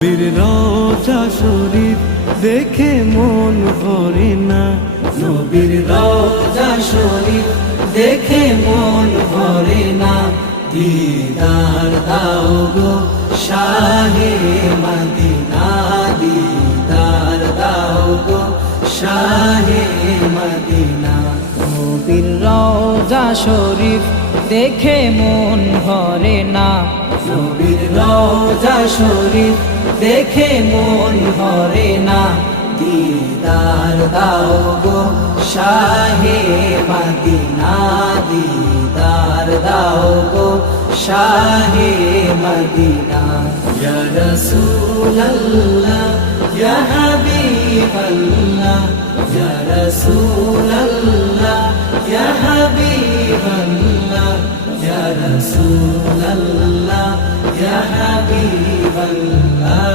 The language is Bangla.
নবীর রওজা শরীফ দেখে মন ভরে না, নবীর রওজা শরীফ দেখে মন ভরে না। দিদার দাও গো শাহে মদিনা, দিদার দাও গো শাহে মদিনা। নবীর রওজা শরীফ দেখে মন ভরে না, নবীর রওজা শরীফ দেখে মন ভরে না। দিদার দাও গো শাহে মদিনা, দিদার দাও গো শাহে মদিনা। ইয়া রাসূলুল্লাহ ইয়া হাবিবাল্লাহ, ইয়া রাসূলুল্লাহ ইয়া হাবিবাল্লাহ, ইয়া রাসূলুল্লাহ ইয়া হাবিবাল্লাহ।